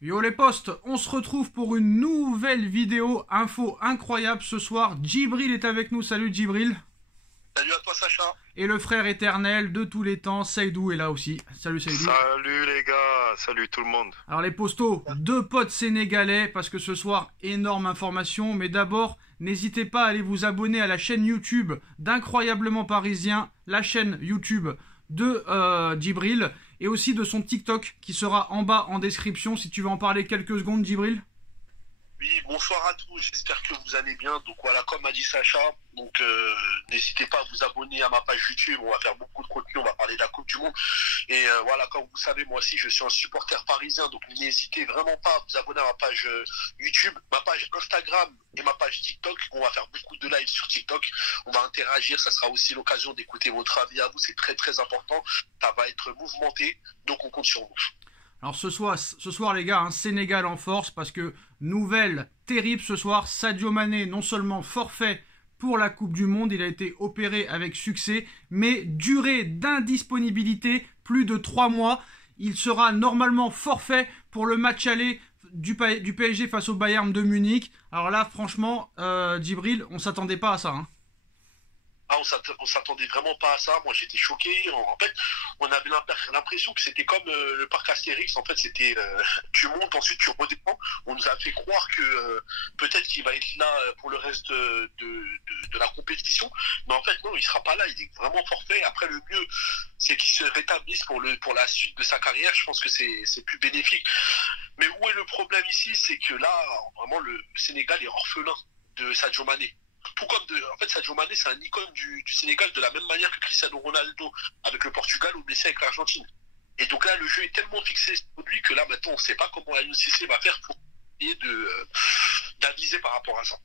Yo les potes, on se retrouve pour une nouvelle vidéo info incroyable ce soir. Djibril est avec nous, salut Djibril. Salut à toi Sacha. Et le frère éternel de tous les temps, Seydou est là aussi. Salut Seydou. Salut les gars, salut tout le monde. Alors les postos, deux potes sénégalais parce que ce soir, énorme information. Mais d'abord, n'hésitez pas à aller vous abonner à la chaîne YouTube d'Incroyablement Parisien, la chaîne YouTube de Djibril et aussi de son TikTok qui sera en bas en description si tu veux en parler quelques secondes Djibril. Oui, bonsoir à tous, j'espère que vous allez bien. Donc voilà, comme a dit Sacha, donc n'hésitez pas à vous abonner à ma page YouTube, on va faire beaucoup de contenu, on va parler de la Coupe du Monde. Et voilà, comme vous savez, moi aussi je suis un supporter parisien, donc n'hésitez vraiment pas à vous abonner à ma page YouTube, ma page Instagram et ma page TikTok. On va faire beaucoup de lives sur TikTok, on va interagir, ça sera aussi l'occasion d'écouter votre avis à vous, c'est très très important, ça va être mouvementé, donc on compte sur vous. Alors ce soir les gars, Sénégal en force parce que nouvelle terrible ce soir, Sadio Mané non seulement forfait pour la Coupe du Monde, il a été opéré avec succès, mais durée d'indisponibilité plus de 3 mois. Il sera normalement forfait pour le match aller du PSG face au Bayern de Munich. Alors là franchement, Djibril, on s'attendait pas à ça. Ah, on s'attendait vraiment pas à ça. Moi, j'étais choqué. En fait, on avait l'impression que c'était comme le parc Astérix. En fait, c'était tu montes, ensuite tu redescends. On nous a fait croire que peut-être qu'il va être là pour le reste de la compétition. Mais en fait, non, il sera pas là. Il est vraiment forfait. Après, le mieux, c'est qu'il se rétablisse pour la suite de sa carrière. Je pense que c'est plus bénéfique. Mais où est le problème ici? C'est que là, vraiment, le Sénégal est orphelin de Sadio Mané. Tout comme en fait, Sadio Mané, c'est un icône du Sénégal de la même manière que Cristiano Ronaldo avec le Portugal ou Messi avec l'Argentine. Et donc là, le jeu est tellement fixé sur lui que là, maintenant, on ne sait pas comment Aliou Cissé va faire pour essayer d'aviser par rapport à ça.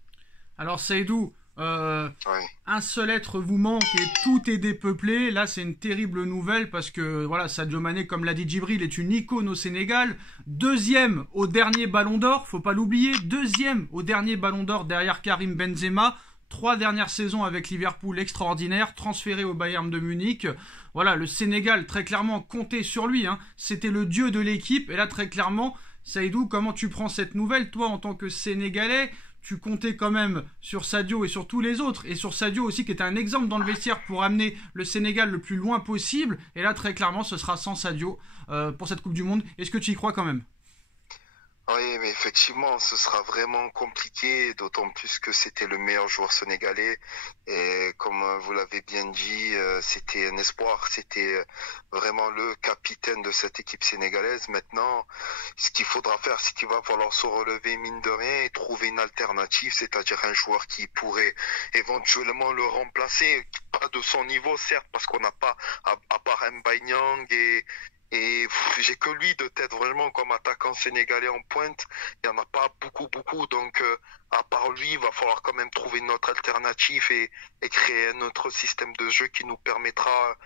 Alors, Seydou, Ouais. un seul être vous manque et tout est dépeuplé. Là, c'est une terrible nouvelle parce que voilà, Sadio Mané, comme l'a dit Djibril, est une icône au Sénégal. Deuxième au dernier Ballon d'Or, faut pas l'oublier. Deuxième au dernier Ballon d'Or derrière Karim Benzema. 3 dernières saisons avec Liverpool extraordinaire, transféré au Bayern de Munich. Voilà, le Sénégal, très clairement, comptait sur lui. C'était le dieu de l'équipe. Et là, très clairement, Seydou, comment tu prends cette nouvelle? Toi, en tant que Sénégalais, tu comptais quand même sur Sadio et sur tous les autres. Et sur Sadio aussi, qui est un exemple dans le vestiaire pour amener le Sénégal le plus loin possible. Et là, très clairement, ce sera sans Sadio pour cette Coupe du Monde. Est-ce que tu y crois quand même? Oui, mais effectivement, ce sera vraiment compliqué, d'autant plus que c'était le meilleur joueur sénégalais. Et comme vous l'avez bien dit, c'était un espoir, c'était vraiment le capitaine de cette équipe sénégalaise. Maintenant, ce qu'il faudra faire, c'est qu'il va falloir se relever mine de rien et trouver une alternative, c'est-à-dire un joueur qui pourrait éventuellement le remplacer. Pas de son niveau, certes, parce qu'on n'a pas, à part Mbaye Niang et j'ai que lui de tête vraiment comme attaquant sénégalais en pointe. Il n'y en a pas beaucoup. Donc, à part lui, il va falloir quand même trouver une autre alternative et créer un autre système de jeu qui nous permettra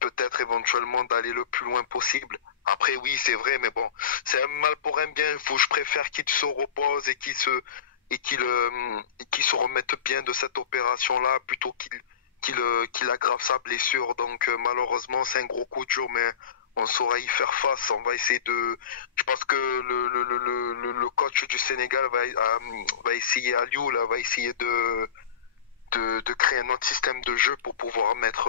peut-être éventuellement d'aller le plus loin possible. Après, oui, c'est vrai, mais bon, c'est un mal pour un bien. Je préfère qu'il se repose et qu'il se remette bien de cette opération-là plutôt qu'il aggrave sa blessure. Donc, malheureusement, c'est un gros coup dur, mais on saura y faire face. On va essayer je pense que le coach du Sénégal va essayer Aliou, là, va essayer de créer un autre système de jeu pour pouvoir mettre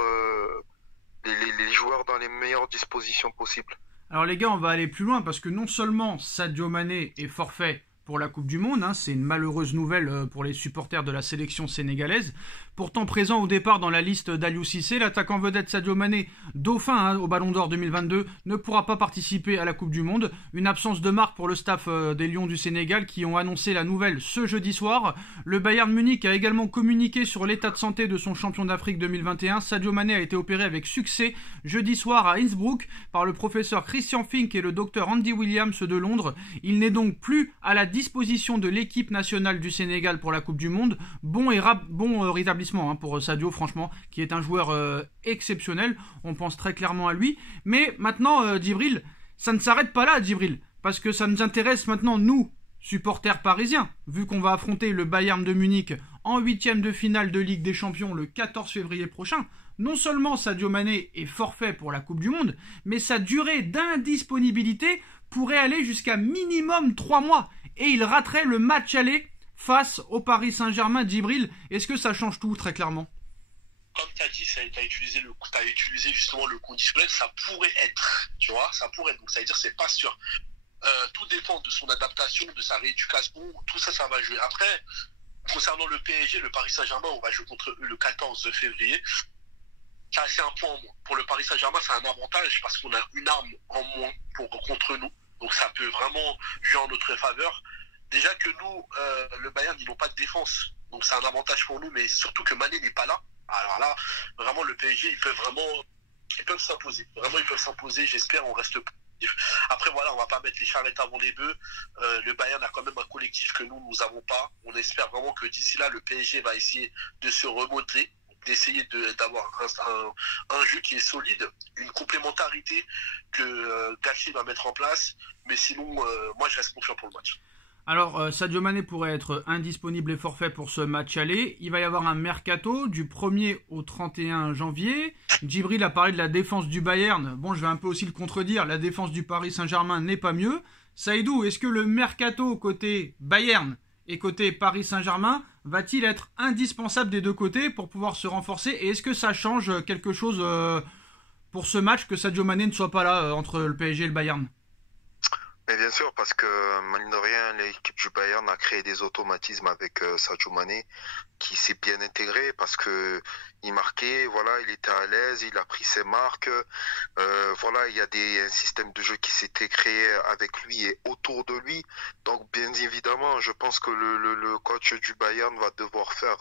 les joueurs dans les meilleures dispositions possibles. Alors les gars, on va aller plus loin parce que non seulement Sadio Mané est forfait pour la Coupe du Monde, c'est une malheureuse nouvelle pour les supporters de la sélection sénégalaise. Pourtant présent au départ dans la liste d'Aliou Cissé, l'attaquant vedette Sadio Mané, dauphin au Ballon d'Or 2022, ne pourra pas participer à la Coupe du Monde. Une absence de marque pour le staff des Lions du Sénégal qui ont annoncé la nouvelle ce jeudi soir. Le Bayern Munich a également communiqué sur l'état de santé de son champion d'Afrique 2021. Sadio Mané a été opéré avec succès jeudi soir à Innsbruck par le professeur Christian Fink et le docteur Andy Williams de Londres. Il n'est donc plus à la disposition de l'équipe nationale du Sénégal pour la Coupe du Monde. Bon rétablissement pour Sadio, franchement, qui est un joueur exceptionnel. On pense très clairement à lui. Mais maintenant, Djibril, ça ne s'arrête pas là, Djibril, parce que ça nous intéresse maintenant, nous, supporters parisiens, vu qu'on va affronter le Bayern de Munich en 8e de finale de Ligue des Champions le 14 février prochain. Non seulement Sadio Mané est forfait pour la Coupe du Monde, mais sa durée d'indisponibilité pourrait aller jusqu'à minimum 3 mois. Et il raterait le match aller face au Paris Saint-Germain. Djibril, est-ce que ça change tout, très clairement? Comme tu as dit, tu as utilisé justement le conditionnel, ça pourrait être, tu vois, ça pourrait. Donc ça veut dire c'est pas sûr. Tout dépend de son adaptation, de sa rééducation, tout ça, ça va jouer. Après, concernant le PSG, le Paris Saint-Germain, on va jouer contre eux le 14 février. Ça, c'est un point en moins. Pour le Paris Saint-Germain, c'est un avantage parce qu'on a une arme en moins contre nous. Donc ça peut vraiment jouer en notre faveur. Déjà que nous, le Bayern, ils n'ont pas de défense. Donc c'est un avantage pour nous, mais surtout que Mané n'est pas là. Alors là, vraiment, le PSG, ils peuvent s'imposer. Vraiment, ils peuvent s'imposer. J'espère, on reste positif. Après, voilà, on va pas mettre les charrettes avant les bœufs. Le Bayern a quand même un collectif que nous n'avons pas. On espère vraiment que d'ici là, le PSG va essayer de se remonter, d'essayer d'avoir un jeu qui est solide, une complémentarité que Galtier va mettre en place. Mais sinon, moi, je reste confiant pour le match. Alors, Sadio Mané pourrait être indisponible et forfait pour ce match aller. Il va y avoir un mercato du 1er au 31 janvier. Djibril a parlé de la défense du Bayern. Bon, je vais un peu aussi le contredire. La défense du Paris Saint-Germain n'est pas mieux. Saïdou, est-ce que le mercato côté Bayern et côté Paris Saint-Germain va-t-il être indispensable des deux côtés pour pouvoir se renforcer? Et est-ce que ça change quelque chose pour ce match que Sadio Mané ne soit pas là entre le PSG et le Bayern? Mais bien sûr, parce que, mine de rien, l'équipe du Bayern a créé des automatismes avec Sadio Mané, qui s'est bien intégré parce que il marquait, voilà, il était à l'aise, il a pris ses marques, voilà, il y a un système de jeu qui s'était créé avec lui et autour de lui. Donc, bien évidemment, je pense que le coach du Bayern va devoir faire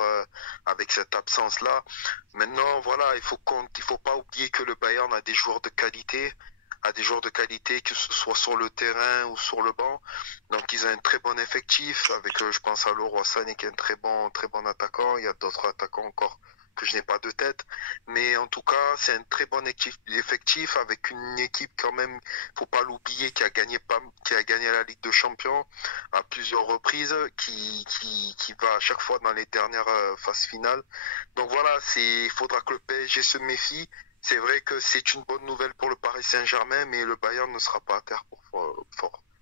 avec cette absence-là. Maintenant, voilà, il faut pas oublier que le Bayern a des joueurs de qualité, que ce soit sur le terrain ou sur le banc. Donc ils ont un très bon effectif avec, je pense à Leroy Sané qui est un très bon attaquant. Il y a d'autres attaquants encore que je n'ai pas de tête. Mais en tout cas, c'est un très bon effectif avec une équipe quand même, faut pas l'oublier, qui a gagné la Ligue de Champions à plusieurs reprises, qui va à chaque fois dans les dernières phases finales. Donc voilà, il faudra que le PSG se méfie. C'est vrai que c'est une bonne nouvelle pour le Paris Saint-Germain, mais le Bayern ne sera pas à terre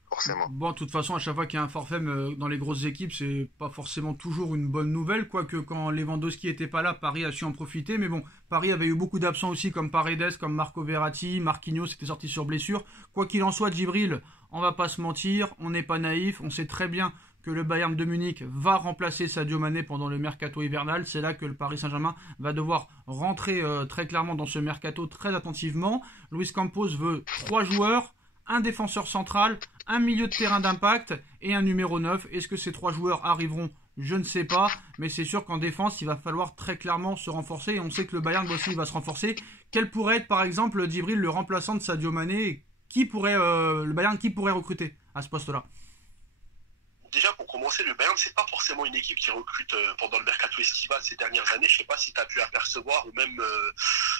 forcément. Bon, de toute façon, à chaque fois qu'il y a un forfait dans les grosses équipes, c'est pas forcément toujours une bonne nouvelle, quoique quand Lewandowski était pas là, Paris a su en profiter. Mais bon, Paris avait eu beaucoup d'absents aussi, comme Paredes, comme Marco Verratti, Marquinhos était sorti sur blessure. Quoi qu'il en soit, Djibril, on va pas se mentir, on n'est pas naïf, on sait très bien que le Bayern de Munich va remplacer Sadio Mané pendant le mercato hivernal. C'est là que le Paris Saint-Germain va devoir rentrer très clairement dans ce mercato très attentivement. Luis Campos veut 3 joueurs, un défenseur central, un milieu de terrain d'impact et un numéro 9. Est-ce que ces 3 joueurs arriveront? Je ne sais pas, mais c'est sûr qu'en défense, il va falloir très clairement se renforcer. Et on sait que le Bayern aussi va se renforcer. Quel pourrait être, par exemple, Djibril, le remplaçant de Sadio Mané? Le Bayern, qui pourrait recruter à ce poste-là? Déjà, pour commencer, le Bayern, c'est pas forcément une équipe qui recrute pendant le mercato estival ces dernières années. Je sais pas si tu as pu apercevoir, ou même,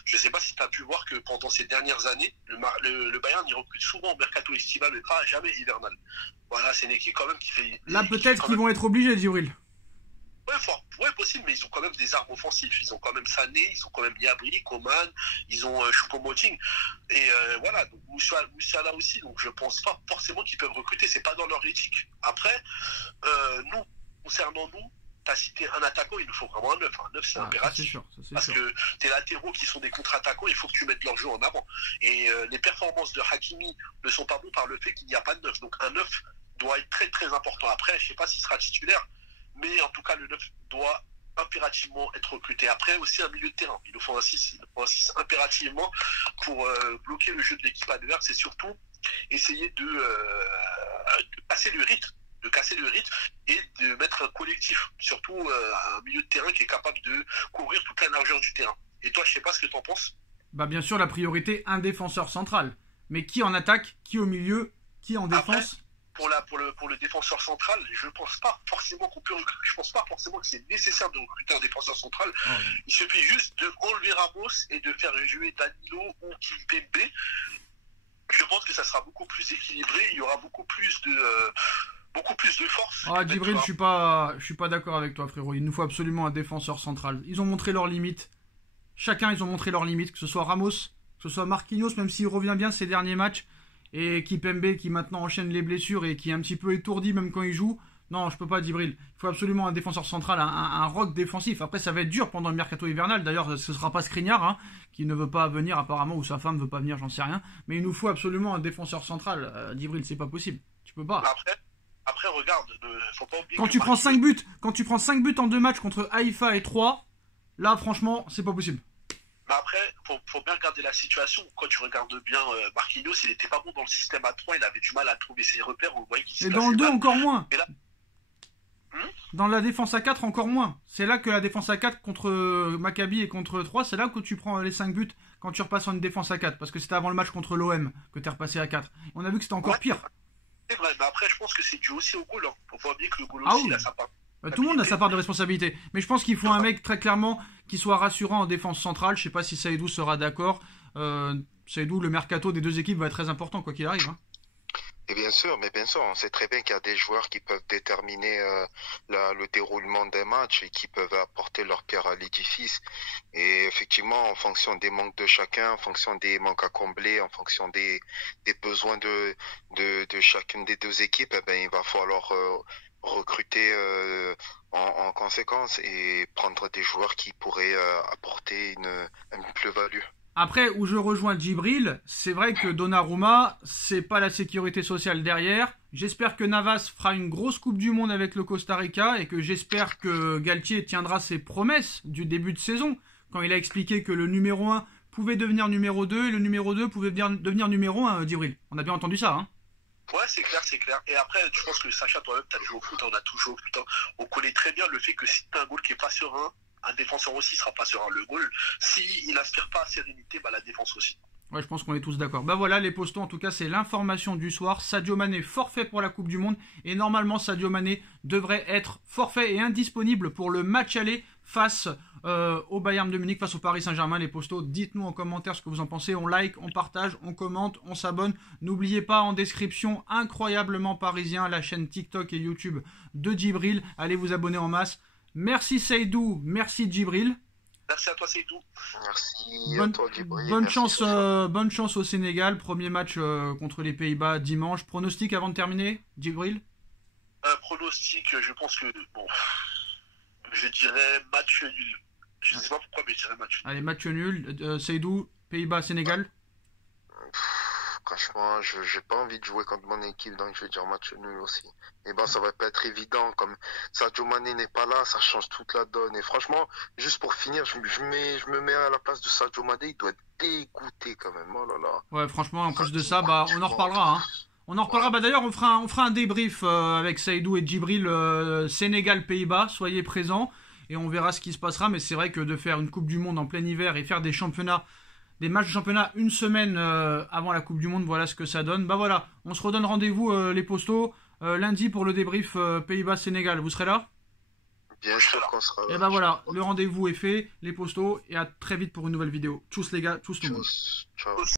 je sais pas si tu as pu voir que pendant ces dernières années, le Bayern, il recrute souvent au mercato estival, mais pas jamais hivernal. Voilà, c'est une équipe quand même qui fait... Là, peut-être qu'ils vont être obligés, Djibril. Ouais, possible, mais ils ont quand même des armes offensives. Ils ont quand même Sané, ils ont quand même Gnabry, Coman, ils ont Choupo-Moting. Et voilà, donc Moussiala aussi. Donc je pense pas forcément qu'ils peuvent recruter. C'est pas dans leur éthique. Après, concernant nous, tu as cité un attaquant, il nous faut vraiment un 9. Un 9, c'est impératif. Parce que tes latéraux qui sont des contre-attaquants, il faut que tu mettes leur jeu en avant. Et les performances de Hakimi ne sont pas bonnes par le fait qu'il n'y a pas de 9. Donc un 9 doit être très très important. Après, je sais pas s'il sera titulaire, mais en tout cas, le 9 doit impérativement être recruté. Après, aussi un milieu de terrain. Il nous faut un 6. Il nous faut un 6 impérativement pour bloquer le jeu de l'équipe adverse et surtout essayer de casser le rythme. De casser le rythme et de mettre un collectif. Surtout un milieu de terrain qui est capable de couvrir toute la largeur du terrain. Et toi, je sais pas ce que tu en penses. Bah bien sûr, la priorité, un défenseur central. Mais qui en attaque, qui au milieu, qui en défense? Pour le défenseur central, je pense pas forcément que c'est nécessaire de recruter un défenseur central. Oh. Il suffit juste de enlever Ramos et de faire jouer Danilo ou Kimpembe. Je pense que ça sera beaucoup plus équilibré. Il y aura beaucoup plus de force. Ah, Djibril, je suis pas d'accord avec toi, frérot. Il nous faut absolument un défenseur central. Ils ont montré leurs limites. Ils ont montré leurs limites, que ce soit Ramos, que ce soit Marquinhos, même s'il revient bien ces derniers matchs. et Kipembe qui maintenant enchaîne les blessures et qui est un petit peu étourdi même quand il joue. Non, je peux pas, Djibril. Il faut absolument un défenseur central, un rock défensif. Après, ça va être dur pendant le mercato hivernal. D'ailleurs, ce sera pas Skriniar, hein, qui ne veut pas venir apparemment, ou sa femme veut pas venir, j'en sais rien. Mais il nous faut absolument un défenseur central. Djibril, c'est pas possible. Tu peux pas. Après regarde, faut pas oublier Quand tu prends 5 buts, en 2 matchs contre Haïfa et 3, là, franchement, c'est pas possible. Mais après, faut bien regarder la situation. Quand tu regardes bien Marquinhos, il était pas bon dans le système à 3, il avait du mal à trouver ses repères. On voyait qu'il s'est Et dans le 2, mal. encore moins. Et là, dans la défense à 4, encore moins. C'est là que la défense à 4 contre Maccabi et contre 3, c'est là que tu prends les 5 buts quand tu repasses en une défense à 4. Parce que c'était avant le match contre l'OM que tu es repassé à 4. On a vu que c'était encore pire. C'est vrai, mais après, je pense que c'est dû aussi au goal. Hein. Faut pas oublier que le goal Ah aussi, oui. il a sa part. Tout le monde a sa part de responsabilité. Mais je pense qu'il faut un mec très clairement qui soit rassurant en défense centrale. Je sais pas si Saïdou sera d'accord. Saïdou, le mercato des deux équipes va être très important quoi qu'il arrive. Hein. Et bien sûr, on sait très bien qu'il y a des joueurs qui peuvent déterminer le déroulement des matchs et qui peuvent apporter leur pierre à l'édifice. Et effectivement, en fonction des manques de chacun, en fonction des manques à combler, en fonction des besoins de chacune des deux équipes, eh ben, il va falloir recruter en conséquence et prendre des joueurs qui pourraient apporter une plus-value. Après, où je rejoins Djibril, c'est vrai que Donnarumma, c'est pas la sécurité sociale derrière. J'espère que Navas fera une grosse Coupe du Monde avec le Costa Rica et que j'espère que Galtier tiendra ses promesses du début de saison quand il a expliqué que le numéro 1 pouvait devenir numéro 2 et le numéro 2 pouvait devenir numéro 1, Djibril. On a bien entendu ça, hein. Ouais, c'est clair. Et après, je pense que Sacha, toi-même, t'as joué au foot, on a tout joué au foot. On connaît très bien le fait que si t'as un goal qui est pas serein, un défenseur aussi sera pas serein. Le goal, s'il n'aspire pas à sérénité, bah la défense aussi. Ouais, je pense qu'on est tous d'accord. Bah voilà, les postos, en tout cas, c'est l'information du soir. Sadio Mané forfait pour la Coupe du Monde. Et normalement, Sadio Mané devrait être forfait et indisponible pour le match aller face au Bayern de Munich, face au Paris Saint-Germain. Les postos, dites-nous en commentaire ce que vous en pensez. On like, on partage, on commente, on s'abonne. N'oubliez pas en description, incroyablement parisien, la chaîne TikTok et YouTube de Djibril. Allez vous abonner en masse. Merci Seydou, merci Djibril. Merci à toi Seydou. Merci à toi Djibril. Bonne chance au Sénégal. Premier match contre les Pays-Bas dimanche. Pronostic avant de terminer, Djibril? Pronostic, je pense que bon, je dirais match nul. Je ne sais pas pourquoi, mais je dirais match nul. Allez, match nul. Seydou, Pays-Bas, Sénégal. Franchement, je n'ai pas envie de jouer contre mon équipe, donc je vais dire match nul aussi. Et ben, ça va pas être évident, comme Sadio Mané n'est pas là, ça change toute la donne. Et franchement, juste pour finir, je me mets à la place de Sadio Mané, il doit être dégoûté quand même. Oh là là. Ouais, franchement, en plus de ça, bah, on en reparlera. Hein. On en reparlera. Bah, d'ailleurs, on fera un débrief avec Seydou et Djibril Sénégal-Pays-Bas. Soyez présents et on verra ce qui se passera. Mais c'est vrai que de faire une Coupe du Monde en plein hiver et faire des championnats, des matchs de championnat une semaine avant la Coupe du Monde, voilà ce que ça donne. Bah voilà, on se redonne rendez-vous les postos lundi pour le débrief Pays-Bas-Sénégal. Vous serez là? Bien sûr qu'on sera là. Et bah voilà, le rendez-vous est fait, les postos, et à très vite pour une nouvelle vidéo. Tchuss les gars, tchuss tout le monde. Ciao.